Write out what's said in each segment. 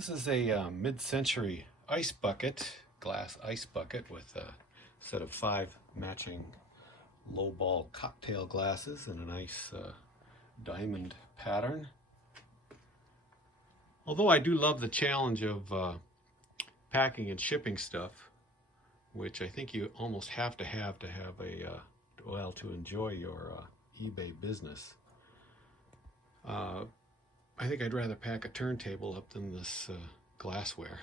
This is a mid-century ice bucket, glass ice bucket with a set of 5 matching low-ball cocktail glasses and a nice diamond pattern. Although I do love the challenge of packing and shipping stuff, which I think you almost have to have a to enjoy your eBay business. I think I'd rather pack a turntable up than this glassware.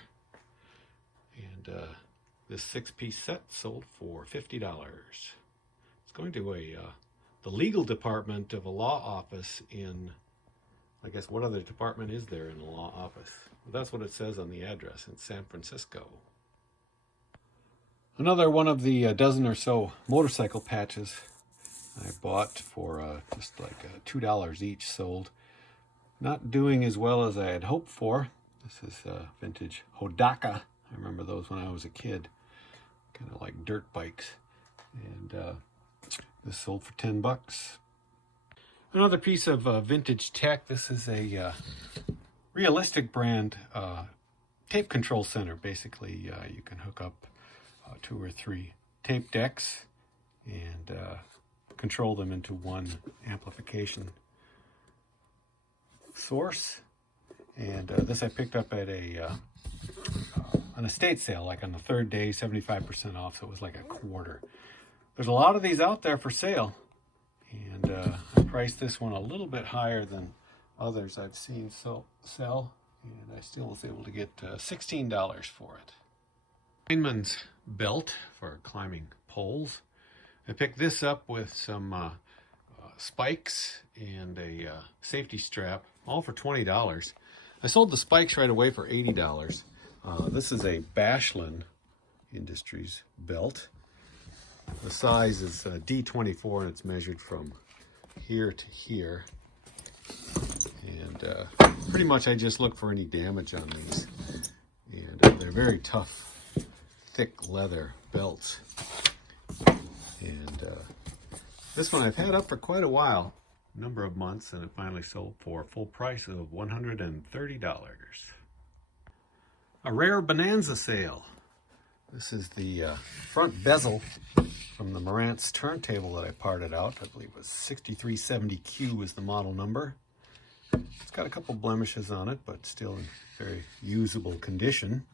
And this 6-piece set sold for $50. It's going to the legal department of a law office in, I guess, what other department is there in a law office? Well, that's what it says on the address, in San Francisco. Another one of the dozen or so motorcycle patches I bought for just like $2 each sold. Not doing as well as I had hoped for. This is vintage Hodaka. I remember those when I was a kid. Kind of like dirt bikes. And this sold for $10. Another piece of vintage tech. This is a realistic brand tape control center. Basically, you can hook up 2 or 3 tape decks and control them into one amplification source. And this I picked up at an estate sale, like on the 3rd day, 75% off, so it was like a quarter. There's a lot of these out there for sale, and I priced this one a little bit higher than others I've seen sell, and I still was able to get $16 for it. Lineman's belt for climbing poles. I picked this up with some spikes and a safety strap, all for $20. I sold the spikes right away for $80. This is a Bashlin Industries belt. The size is D24 and it's measured from here to here. And pretty much I just look for any damage on these. And they're very tough, thick leather belts. And this one I've had up for quite a while, a number of months, and it finally sold for a full price of $130. A rare bonanza sale. This is the front bezel from the Marantz turntable that I parted out. I believe it was 6370Q is the model number. It's got a couple blemishes on it, but still in very usable condition.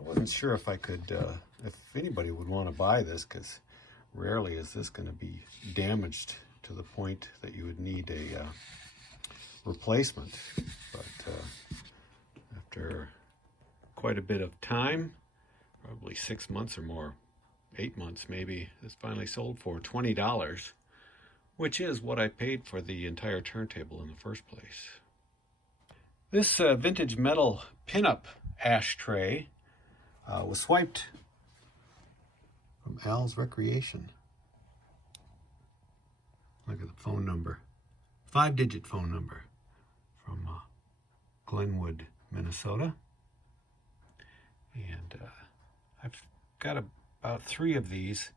I wasn't sure if I could, if anybody would want to buy this, because rarely is this going to be damaged to the point that you would need a replacement. But after quite a bit of time, probably 6 months or more, 8 months maybe, this finally sold for $20, which is what I paid for the entire turntable in the first place. This vintage metal pinup ashtray was swiped from Al's Recreation. Look at the phone number. 5-digit phone number from Glenwood, Minnesota. And I've got about 3 of these,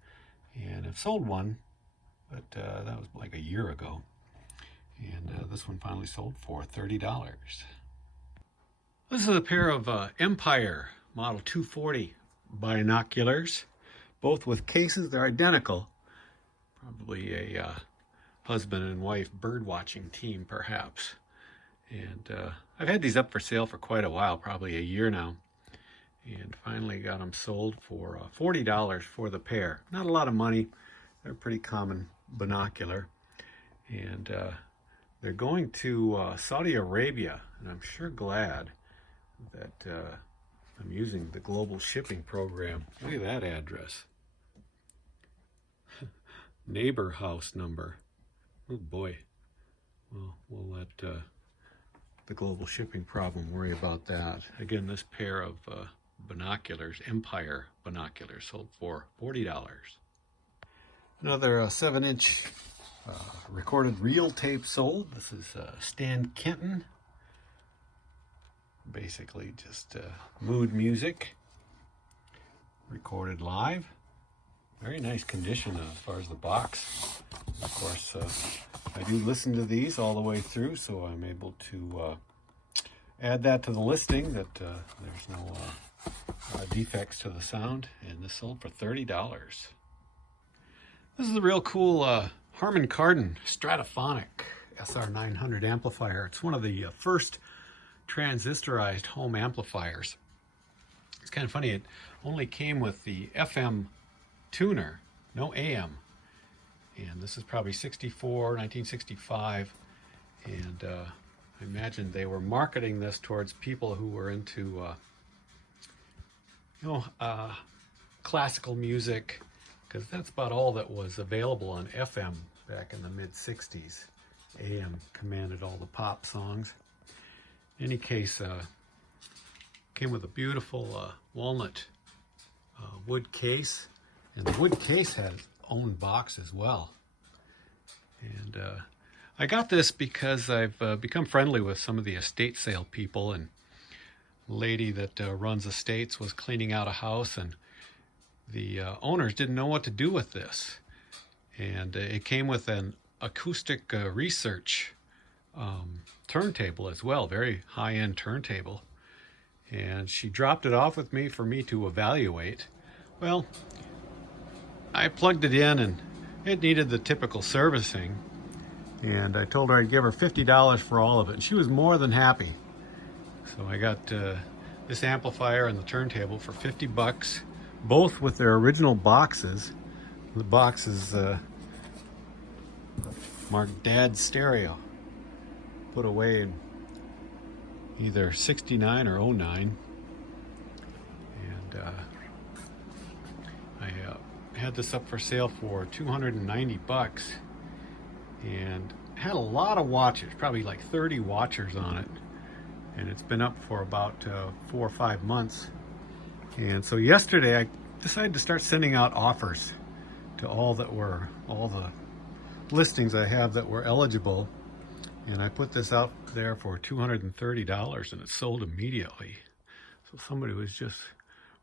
and I've sold one, but that was like a year ago. And this one finally sold for $30. This is a pair of Empire Model 240 binoculars, both with cases. They're identical. Probably a husband and wife bird watching team, perhaps. And I've had these up for sale for quite a while, probably a year now. And finally got them sold for $40 for the pair. Not a lot of money. They're a pretty common binocular. And they're going to Saudi Arabia. And I'm sure glad that I'm using the global shipping program. Look at that address. Neighbor house number. Oh boy. Well, we'll let the global shipping problem worry about that. Again, this pair of binoculars, Empire binoculars, sold for $40. Another 7-inch recorded reel tape sold. This is Stan Kenton. Basically just mood music, recorded live. Very nice condition as far as the box. Of course, I do listen to these all the way through, so I'm able to add that to the listing that there's no defects to the sound, and this sold for $30. This is a real cool Harman Kardon Stratophonic SR900 amplifier. It's one of the first transistorized home amplifiers. It's kind of funny, it only came with the FM tuner, no AM. And this is probably 1965, and I imagine they were marketing this towards people who were into classical music, because that's about all that was available on FM back in the mid-60s. AM commanded all the pop songs. In any case, came with a beautiful walnut wood case, and the wood case had its own box as well. And I got this because I've become friendly with some of the estate sale people, and a lady that runs estates was cleaning out a house, and the owners didn't know what to do with this. And it came with an acoustic research turntable as well, very high-end turntable. And she dropped it off with me for me to evaluate. Well, I plugged it in and it needed the typical servicing. And I told her I'd give her $50 for all of it. And she was more than happy. So I got this amplifier and the turntable for $50, both with their original boxes. The boxes marked Dad's Stereo, put away in either 69 or 09. And I had this up for sale for $290, and had a lot of watchers, probably like 30 watchers on it. And it's been up for about 4 or 5 months. And so yesterday I decided to start sending out offers to all the listings I have that were eligible. And I put this out there for $230, and it sold immediately. So somebody was just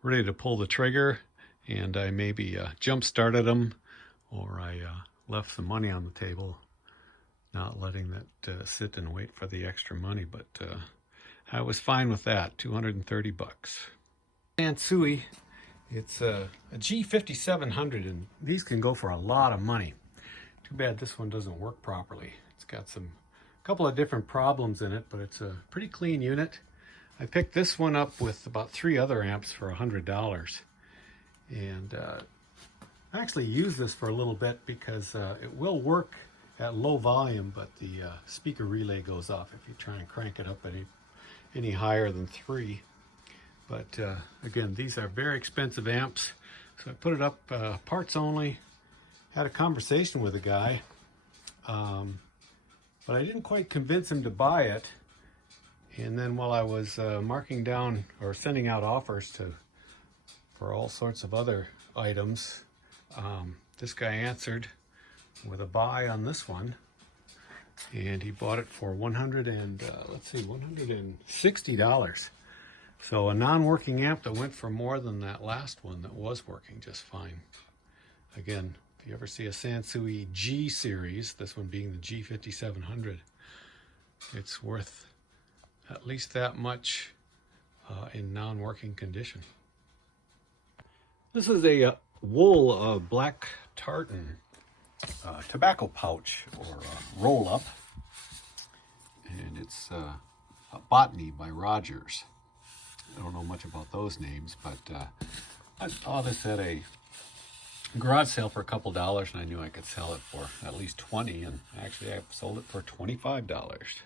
ready to pull the trigger, and I maybe jump started them, or I left some money on the table, not letting that sit and wait for the extra money. But I was fine with that, $230. Sansui, it's a G5700, and these can go for a lot of money. Too bad this one doesn't work properly. It's got a couple of different problems in it, but it's a pretty clean unit. I picked this one up with about 3 other amps for $100. And I actually used this for a little bit because it will work at low volume, but the speaker relay goes off if you try and crank it up any higher than 3. But again, these are very expensive amps, so I put it up parts only. Had a conversation with a guy, but I didn't quite convince him to buy it. And then while I was marking down or sending out offers for all sorts of other items, this guy answered with a buy on this one, and he bought it for $160. So a non-working amp that went for more than that last one that was working just fine. Again, if you ever see a Sansui G series, this one being the G5700, it's worth at least that much in non-working condition. This is a wool black tartan tobacco pouch or roll-up, and it's Botany by Rogers. I don't know much about those names, but I saw this at a garage sale for a couple dollars, and I knew I could sell it for at least $20, and actually I sold it for $25.